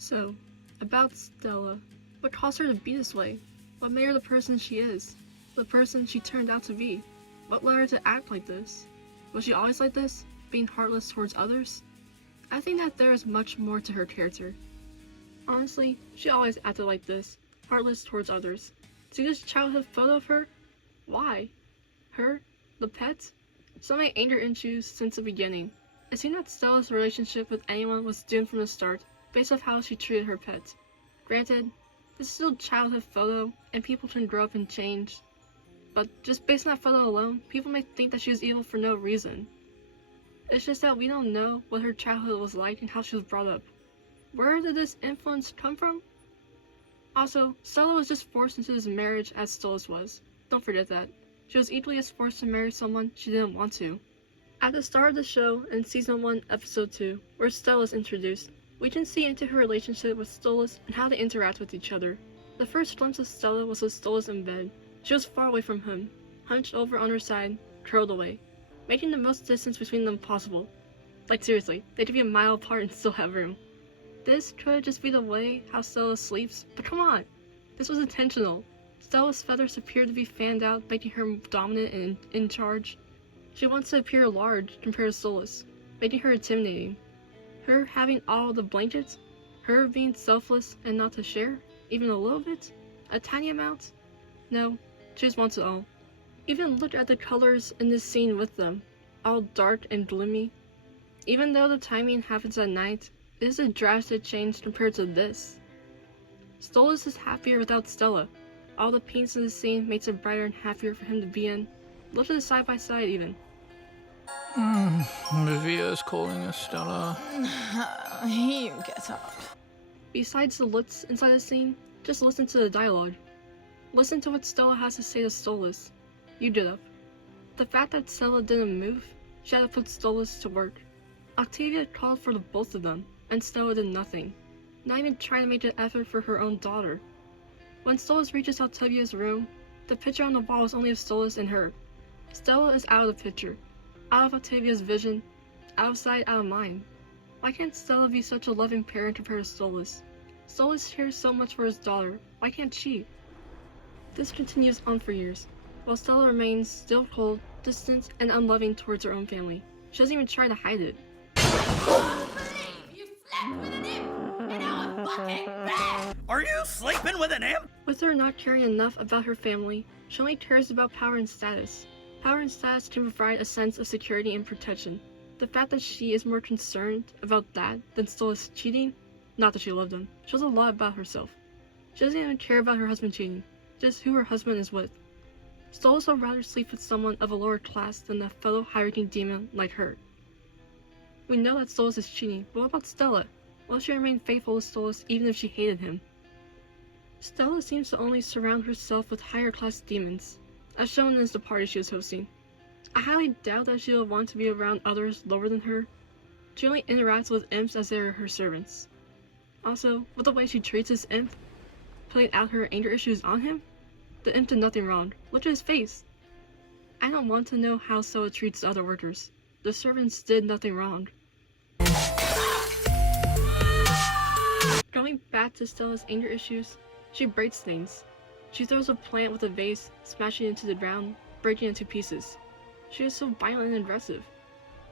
So, about Stella. What caused her to be this way? What made her the person she is? The person she turned out to be? What led her to act like this? Was she always like this? Being heartless towards others? I think that there is much more to her character. Honestly, she always acted like this, heartless towards others. See this childhood photo of her? Why? Her? The pet? So many anger issues since the beginning. It seemed that Stella's relationship with anyone was doomed from the start, based off how she treated her pet. Granted, this is still a childhood photo, and people can grow up and change. But just based on that photo alone, people may think that she was evil for no reason. It's just that we don't know what her childhood was like and how she was brought up. Where did this influence come from? Also, Stella was just forced into this marriage as Stella's was. Don't forget that. She was equally as forced to marry someone she didn't want to. At the start of the show, in Season 1, Episode 2, where Stella is introduced, we can see into her relationship with Stolas and how they interact with each other. The first glimpse of Stella was with Stolas in bed. She was far away from him, hunched over on her side, curled away, making the most distance between them possible. Like seriously, they could be a mile apart and still have room. This could just be the way how Stella sleeps, but come on! This was intentional. Stella's feathers appeared to be fanned out, making her dominant and in charge. She wants to appear large compared to Stolas, making her intimidating. Her having all the blankets, her being selfless and not to share, even a little bit, a tiny amount. No, she just wants it all. Even look at the colors in this scene with them, all dark and gloomy. Even though the timing happens at night, it is a drastic change compared to this. Stolas is happier without Stella. All the pinks in the scene makes it brighter and happier for him to be in. Look at it side by side even. Vivia's calling us, Stella. You get up. Besides the looks inside the scene, just listen to the dialogue. Listen to what Stella has to say to Stolas. You get up. The fact that Stella didn't move, she had to put Stolas to work. Octavia called for the both of them, and Stella did nothing. Not even trying to make an effort for her own daughter. When Stolas reaches Octavia's room, the picture on the wall is only of Stolas and her. Stella is out of the picture, out of Octavia's vision, out of sight, out of mind. Why can't Stella be such a loving parent compared to Stolas? Stolas cares so much for his daughter, why can't she? This continues on for years, while Stella remains still cold, distant, and unloving towards her own family. She doesn't even try to hide it. You slept with an imp, and now I'm fucking back! Are you sleeping with an imp? With her not caring enough about her family, she only cares about power and status. Power and status can provide a sense of security and protection. The fact that she is more concerned about that than Stolas cheating, not that she loved him, shows a lot about herself. She doesn't even care about her husband cheating, just who her husband is with. Stolas would rather sleep with someone of a lower class than a fellow high-ranking demon like her. We know that Stolas is cheating, but what about Stella? Will she remain faithful to Stolas even if she hated him? Stella seems to only surround herself with higher-class demons, as shown in the party she was hosting. I highly doubt that she will want to be around others lower than her. She only interacts with imps as they are her servants. Also, with the way she treats this imp, putting out her anger issues on him, the imp did nothing wrong. Look at his face. I don't want to know how Stella treats the other workers. The servants did nothing wrong. Going back to Stella's anger issues, she breaks things. She throws a plant with a vase, smashing it into the ground, breaking it into pieces. She is so violent and aggressive.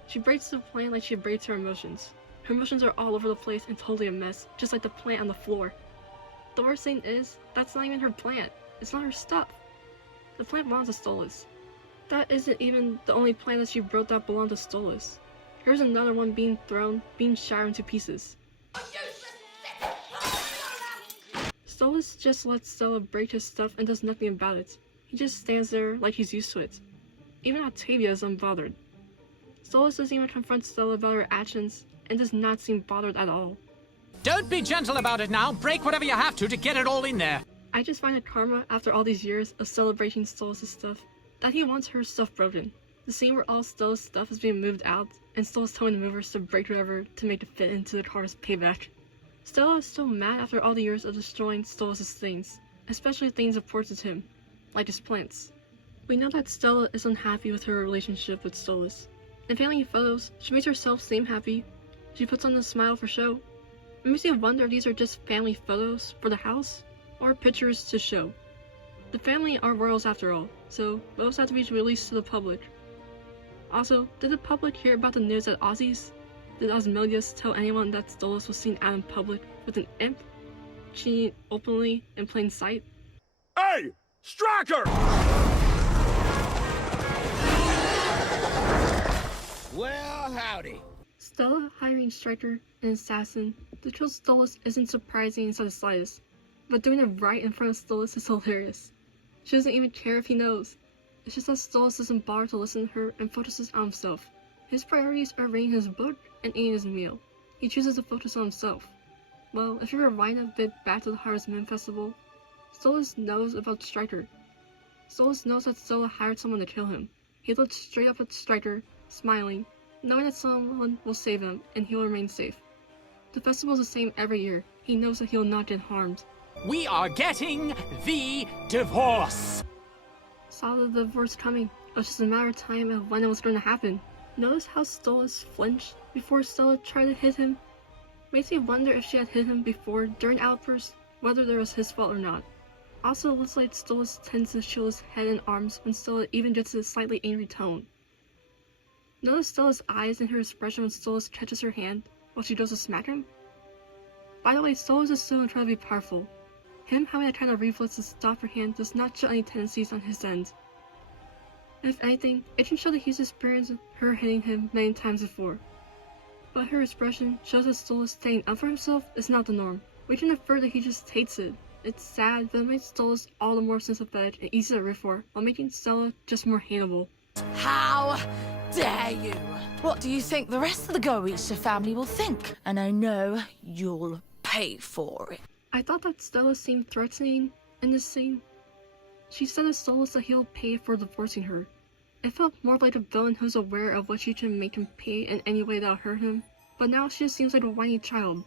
She breaks the plant like she breaks her emotions. Her emotions are all over the place and totally a mess, just like the plant on the floor. The worst thing is, that's not even her plant. It's not her stuff. The plant belongs to Stolas. That isn't even the only plant that she broke that belonged to Stolas. Here's another one being thrown, being shattered into pieces. Stolas just lets Stella break his stuff and does nothing about it. He just stands there like he's used to it. Even Octavia is unbothered. Stolas doesn't even confront Stella about her actions and does not seem bothered at all. Don't be gentle about it now. Break whatever you have to get it all in there. I just find it karma after all these years of celebrating Stolas' stuff, that he wants her stuff broken. The scene where all Stella's stuff is being moved out, and Stella's telling the movers to break whatever to make it fit into the car's payback. Stella is still mad after all the years of destroying Stolas' things, especially things important to him, like his plants. We know that Stella is unhappy with her relationship with Stolas. In family photos, she makes herself seem happy. She puts on a smile for show. It makes you wonder if these are just family photos for the house, or pictures to show. The family are royals after all, so those have to be released to the public. Also, did the public hear about the news at Aussie's? Did Osmodius tell anyone that Stolas was seen out in public with an imp? Cheating openly in plain sight? Hey! Striker! Well, howdy. Stella hiring Striker, an assassin, to kill Stolas isn't surprising in the slightest, but doing it right in front of Stolas is hilarious. She doesn't even care if he knows. It's just that Stolas doesn't bother to listen to her and focuses on himself. His priorities are reading his book and eating his meal. He chooses to focus on himself. Well, if you rewind a bit back to the Harvest Moon Festival, Stolas knows about Striker. Stolas knows that Stella hired someone to kill him. He looked straight up at Striker, smiling, knowing that someone will save him and he will remain safe. The festival is the same every year. He knows that he will not get harmed. We are getting the divorce! Saw the divorce coming. It was just a matter of time of when it was going to happen. Notice how Stolas flinched before Stella tried to hit him? Makes me wonder if she had hit him before during outbursts, whether there was his fault or not. Also, it looks like Stolas tends to shield his head and arms when Stella even gets a slightly angry tone. Notice Stella's eyes and her expression when Stolas catches her hand while she goes to smack him? By the way, Stolas is so incredibly powerful. Him having a kind of reflex to stop her hand does not show any tendencies on his end. If anything, it can show that he's experienced her hitting him many times before. But her expression shows that Stolas standing up for himself is not the norm. We can infer that he just hates it. It's sad, but it makes Stolas all the more sympathetic and easy to root for, while making Stella just more hateable. How dare you? What do you think the rest of the Goetia family will think? And I know you'll pay for it. I thought that Stella seemed threatening in this scene. She said to Stolas that he'll pay for divorcing her. It felt more like a villain who's aware of what she can make him pay in any way that'll hurt him, but now she just seems like a whiny child.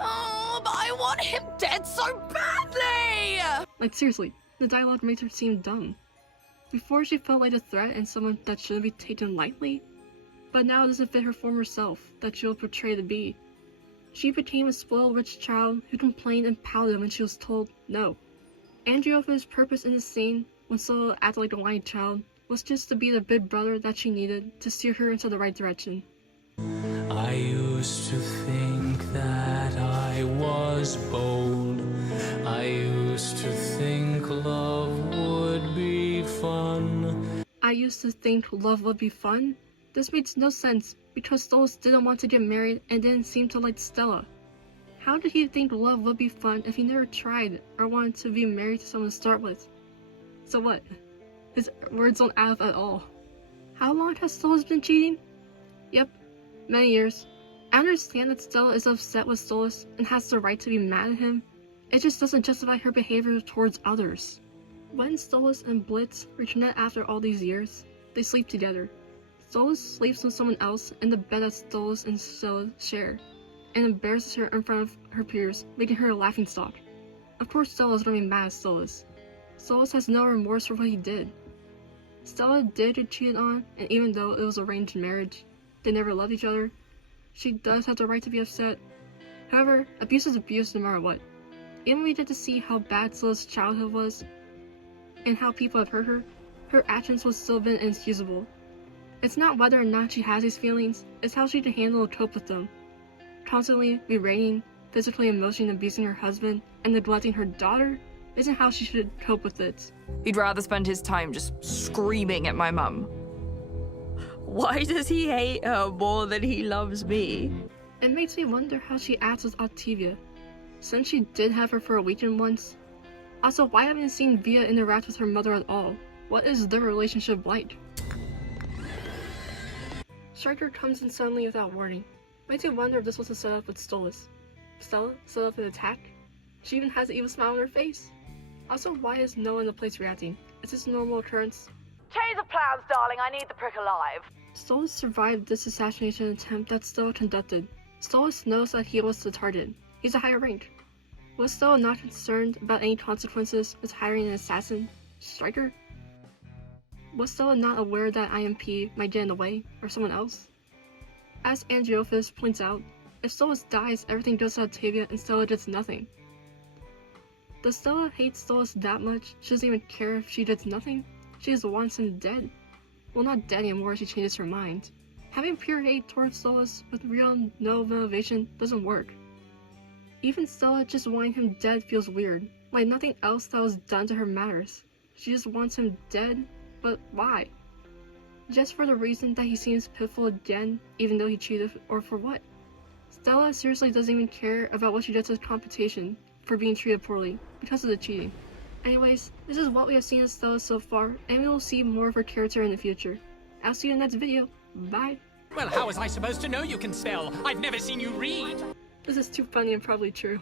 Oh, but I want him dead so badly! Like seriously, the dialogue makes her seem dumb. Before she felt like a threat and someone that shouldn't be taken lightly, but now it doesn't fit her former self that she'll portray to be. She became a spoiled rich child who complained and pouted when she was told no. Andreova's purpose in this scene, when Stella acted like a whiny child, was just to be the big brother that she needed to steer her into the right direction. I used to think that I was bold. I used to think love would be fun. I used to think love would be fun? This makes no sense, because Stolas didn't want to get married and didn't seem to like Stella. How did he think love would be fun if he never tried or wanted to be married to someone to start with? So what? His words don't add up at all. How long has Stolas been cheating? Yep, many years. I understand that Stella is upset with Stolas and has the right to be mad at him. It just doesn't justify her behavior towards others. When Stolas and Blitz reconnect after all these years, they sleep together. Stolas sleeps with someone else in the bed that Stolas and Stella share, and embarrasses her in front of her peers, making her a laughingstock. Of course Stella's gonna be mad at Stolas. Stolas has no remorse for what he did. Stella did get cheated on, and even though it was arranged marriage, they never loved each other, she does have the right to be upset. However, abuse is abuse no matter what. Even when we get to see how bad Stella's childhood was, and how people have hurt her, her actions would still have been inexcusable. It's not whether or not she has these feelings, it's how she can handle and cope with them. Constantly berating, physically and emotionally abusing her husband, and neglecting her daughter isn't how she should cope with it. He'd rather spend his time just screaming at my mum. Why does he hate her more than he loves me? It makes me wonder how she acts with Octavia, since she did have her for a weekend once. Also, why haven't I seen Via interact with her mother at all? What is their relationship like? Striker comes in suddenly without warning. Makes me wonder if this was a setup with Stolas. Stella set up an attack? She even has an evil smile on her face. Also, why is no one in the place reacting? Is this a normal occurrence? Change of plans, darling. I need the prick alive. Stolas survived this assassination attempt that Stella conducted. Stolas knows that he was the target. He's a higher rank. Was Stella not concerned about any consequences with hiring an assassin? Striker? Was Stella not aware that IMP might get in the way, or someone else? As Andreophis points out, If Stella dies, everything goes to Octavia and Stella gets nothing. Does Stella hate Stolas that much? She doesn't even care if she gets nothing? She just wants him dead. Well, not dead anymore if she changes her mind. Having pure hate towards Stolas with real no motivation doesn't work. Even Stella just wanting him dead feels weird. Like nothing else that was done to her matters. She just wants him dead, but why? Just for the reason that he seems pitiful again, even though he cheated, or for what? Stella seriously doesn't even care about what she gets as compensation for being treated poorly, because of the cheating. Anyways, this is what we have seen of Stella so far, and we will see more of her character in the future. I'll see you in the next video. Bye! Well, how was I supposed to know you can spell? I've never seen you read. This is too funny and probably true.